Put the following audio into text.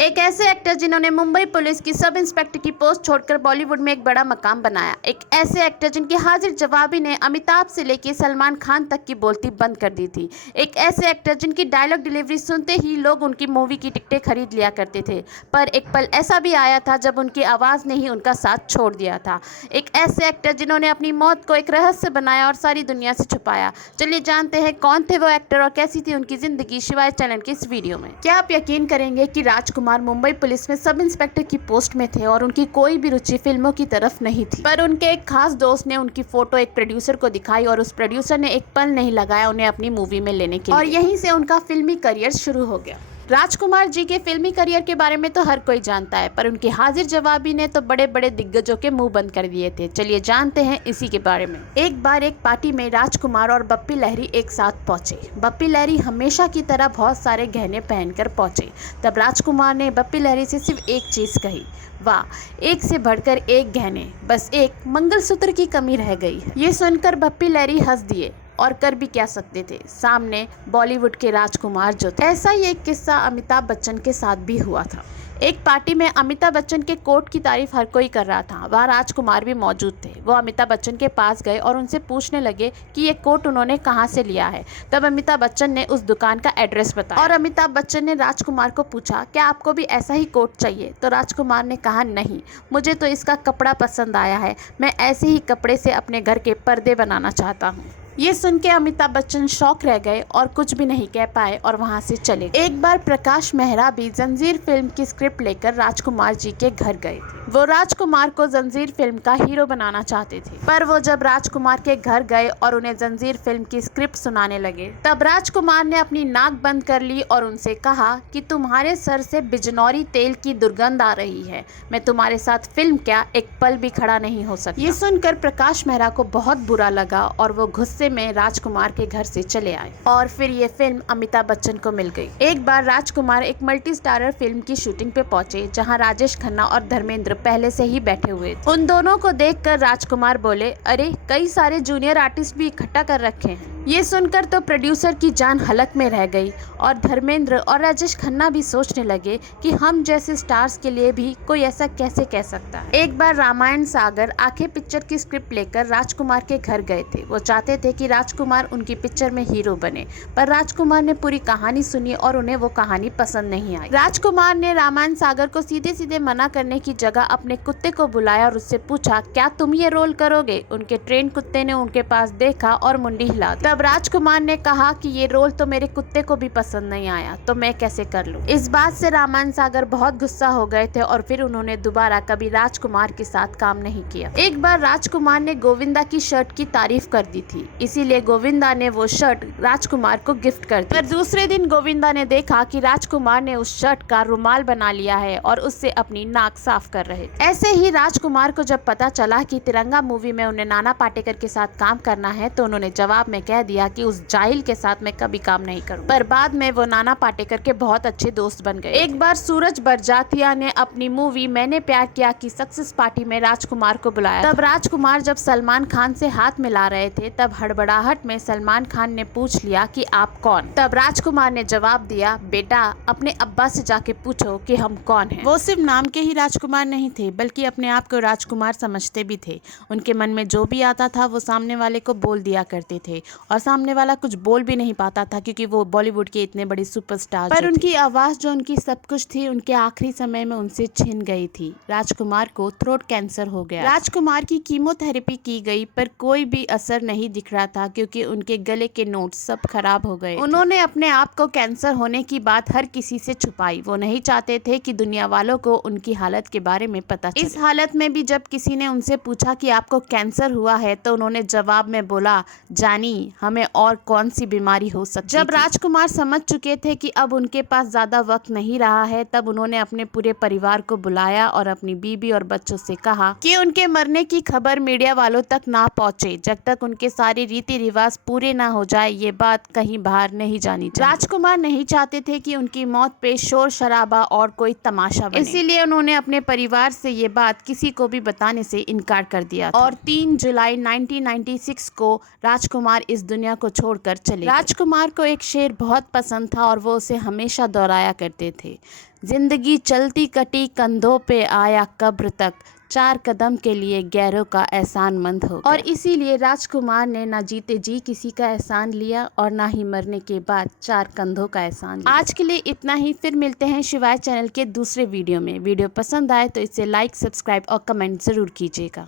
एक ऐसे एक्टर जिन्होंने मुंबई पुलिस की सब इंस्पेक्टर की पोस्ट छोड़कर बॉलीवुड में एक बड़ा मकाम बनाया। एक ऐसे एक्टर जिनकी हाजिर जवाबी ने अमिताभ से लेकर सलमान खान तक की बोलती बंद कर दी थी। एक ऐसे एक्टर जिनकी डायलॉग डिलीवरी सुनते ही लोग उनकी मूवी की टिकटें खरीद लिया करते थे। पर एक पल ऐसा भी आया था जब उनकी आवाज़ ने ही उनका साथ छोड़ दिया था। एक ऐसे एक्टर जिन्होंने अपनी मौत को एक रहस्य बनाया और सारी दुनिया से छुपाया। चलिए जानते हैं कौन थे वो एक्टर और कैसी थी उनकी जिंदगी शिवाय चैनल के इस वीडियो में। क्या आप यकीन करेंगे कि राजकुमार मुंबई पुलिस में सब इंस्पेक्टर की पोस्ट में थे और उनकी कोई भी रुचि फिल्मों की तरफ नहीं थी। पर उनके एक खास दोस्त ने उनकी फोटो एक प्रोड्यूसर को दिखाई और उस प्रोड्यूसर ने एक पल नहीं लगाया उन्हें अपनी मूवी में लेने के लिए, और यहीं से उनका फिल्मी करियर शुरू हो गया। राजकुमार जी के फिल्मी करियर के बारे में तो हर कोई जानता है, पर उनकी हाजिर जवाबी ने तो बड़े बड़े दिग्गजों के मुंह बंद कर दिए थे। चलिए जानते हैं इसी के बारे में। एक बार एक पार्टी में राजकुमार और बप्पी लहरी एक साथ पहुंचे। बप्पी लहरी हमेशा की तरह बहुत सारे गहने पहनकर पहुंचे। तब राजकुमार ने बप्पी लहरी से सिर्फ एक चीज कही, वाह, एक से बढ़कर एक गहने, बस एक मंगलसूत्र की कमी रह गई है। ये सुनकर बप्पी लहरी हंस दिए, और कर भी क्या सकते थे, सामने बॉलीवुड के राजकुमार जो थे। ऐसा ही एक किस्सा अमिताभ बच्चन के साथ भी हुआ था। एक पार्टी में अमिताभ बच्चन के कोट की तारीफ हर कोई कर रहा था। वहाँ राजकुमार भी मौजूद थे। वो अमिताभ बच्चन के पास गए और उनसे पूछने लगे कि ये कोट उन्होंने कहाँ से लिया है। तब अमिताभ बच्चन ने उस दुकान का एड्रेस बताया और अमिताभ बच्चन ने राजकुमार को पूछा, क्या आपको भी ऐसा ही कोट चाहिए? तो राजकुमार ने कहा, नहीं, मुझे तो इसका कपड़ा पसंद आया है, मैं ऐसे ही कपड़े से अपने घर के पर्दे बनाना चाहता हूँ। ये सुन के अमिताभ बच्चन शॉक रह गए और कुछ भी नहीं कह पाए और वहां से चले गए। एक बार प्रकाश मेहरा भी जंजीर फिल्म की स्क्रिप्ट लेकर राजकुमार जी के घर गए थे। वो राजकुमार को जंजीर फिल्म का हीरो बनाना चाहते थे, पर वो जब राजकुमार के घर गए और उन्हें जंजीर फिल्म की स्क्रिप्ट सुनाने लगे, तब राजकुमार ने अपनी नाक बंद कर ली और उनसे कहा कि तुम्हारे सर से बिजनौरी तेल की दुर्गंध आ रही है, मैं तुम्हारे साथ फिल्म क्या एक पल भी खड़ा नहीं हो सकता। ये सुनकर प्रकाश मेहरा को बहुत बुरा लगा और वो गुस्से में राजकुमार के घर से चले आए और फिर ये फिल्म अमिताभ बच्चन को मिल गई। एक बार राजकुमार एक मल्टी स्टारर फिल्म की शूटिंग पे पहुंचे, जहां राजेश खन्ना और धर्मेंद्र पहले से ही बैठे हुए थे। उन दोनों को देखकर राजकुमार बोले, अरे, कई सारे जूनियर आर्टिस्ट भी इकट्ठा कर रखे हैं। ये सुनकर तो प्रोड्यूसर की जान हलक में रह गई और धर्मेंद्र और राजेश खन्ना भी सोचने लगे कि हम जैसे स्टार्स के लिए भी कोई ऐसा कैसे कह सकता है। एक बार रामायण सागर आंखें पिक्चर की स्क्रिप्ट लेकर राजकुमार के घर गए थे। वो चाहते थे कि राजकुमार उनकी पिक्चर में हीरो बने, पर राजकुमार ने पूरी कहानी सुनी और उन्हें वो कहानी पसंद नहीं आई। राजकुमार ने रामायण सागर को सीधे सीधे मना करने की जगह अपने कुत्ते को बुलाया और उससे पूछा, क्या तुम ये रोल करोगे? उनके ट्रेन कुत्ते ने उनके पास देखा और मुंडी हिला दी। तब राजकुमार ने कहा कि ये रोल तो मेरे कुत्ते को भी पसंद नहीं आया, तो मैं कैसे कर लूं? इस बात से रामायण सागर बहुत गुस्सा हो गए थे और फिर उन्होंने दोबारा कभी राजकुमार के साथ काम नहीं किया। एक बार राजकुमार ने गोविंदा की शर्ट की तारीफ कर दी थी, इसीलिए गोविंदा ने वो शर्ट राजकुमार को गिफ्ट कर दी। पर दूसरे दिन गोविंदा ने देखा कि राजकुमार ने उस शर्ट का रुमाल बना लिया है और उससे अपनी नाक साफ कर रहे थे। ऐसे ही राजकुमार को जब पता चला कि तिरंगा मूवी में उन्हें नाना पाटेकर के साथ काम करना है, तो उन्होंने जवाब में कह दिया कि उस जाहिल के साथ मैं कभी काम नहीं करूं। पर बाद में वो नाना पाटेकर के बहुत अच्छे दोस्त बन गए। एक बार सूरज बरजातिया ने अपनी मूवी मैंने प्यार किया की सक्सेस पार्टी में राजकुमार को बुलाया। तब राजकुमार जब सलमान खान से हाथ मिला रहे थे, तब हड़बड़ाहट में सलमान खान ने पूछ लिया कि आप कौन? तब राजकुमार ने जवाब दिया, बेटा, अपने अब्बा से जाके पूछो कि हम कौन हैं। वो सिर्फ नाम के ही राजकुमार नहीं थे, बल्कि अपने आप को राजकुमार समझते भी थे। उनके मन में जो भी आता था वो सामने वाले को बोल दिया करते थे, और सामने वाला कुछ बोल भी नहीं पाता था क्योंकि वो बॉलीवुड के इतने बड़े सुपरस्टार। पर उनकी आवाज जो उनकी सब कुछ थी, उनके आखिरी समय में उनसे छिन गई थी। राजकुमार को थ्रोट कैंसर हो गया। राजकुमार की कीमोथेरेपी की गई, पर कोई भी असर नहीं दिख रहा था क्योंकि उनके गले के नोट्स सब खराब हो गए। उन्होंने अपने आप को कैंसर होने की बात हर किसी से छुपाई। वो नहीं चाहते थे कि दुनिया वालों को उनकी हालत के बारे में पता चले। इस हालत में भी जब किसी ने उनसे पूछा कि आपको कैंसर हुआ है, तो उन्होंने जवाब में बोला, जानी, हमें और कौन सी बीमारी हो सकती। जब राजकुमार समझ चुके थे कि अब उनके पास ज्यादा वक्त नहीं रहा है, तब उन्होंने अपने पूरे परिवार को बुलाया और अपनी बीबी और बच्चों से कहा कि उनके मरने की खबर मीडिया वालों तक ना पहुंचे। जब तक उनके सारे रीति रिवाज पूरे ना हो जाए, ये बात कहीं बाहर नहीं जानी चाहिए। राजकुमार नहीं चाहते थे कि उनकी मौत पे शोर शराबा और कोई तमाशा बने, इसीलिए उन्होंने अपने परिवार से ये बात किसी को भी बताने से इनकार कर दिया था। और 3 जुलाई 1996 को राजकुमार इस दुनिया को छोड़कर चले गए। राजकुमार को एक शेर बहुत पसंद था और वो उसे हमेशा दोहराया करते थे, जिंदगी चलती कटी कंधों पे आया कब्र तक, 4 कदम के लिए गैरों का एहसान मंद हो गया। और इसीलिए राजकुमार ने ना जीते जी किसी का एहसान लिया और ना ही मरने के बाद 4 कंधों का एहसान लिया। आज के लिए इतना ही, फिर मिलते हैं शिवाय चैनल के दूसरे वीडियो में। वीडियो पसंद आए तो इसे लाइक, सब्सक्राइब और कमेंट ज़रूर कीजिएगा।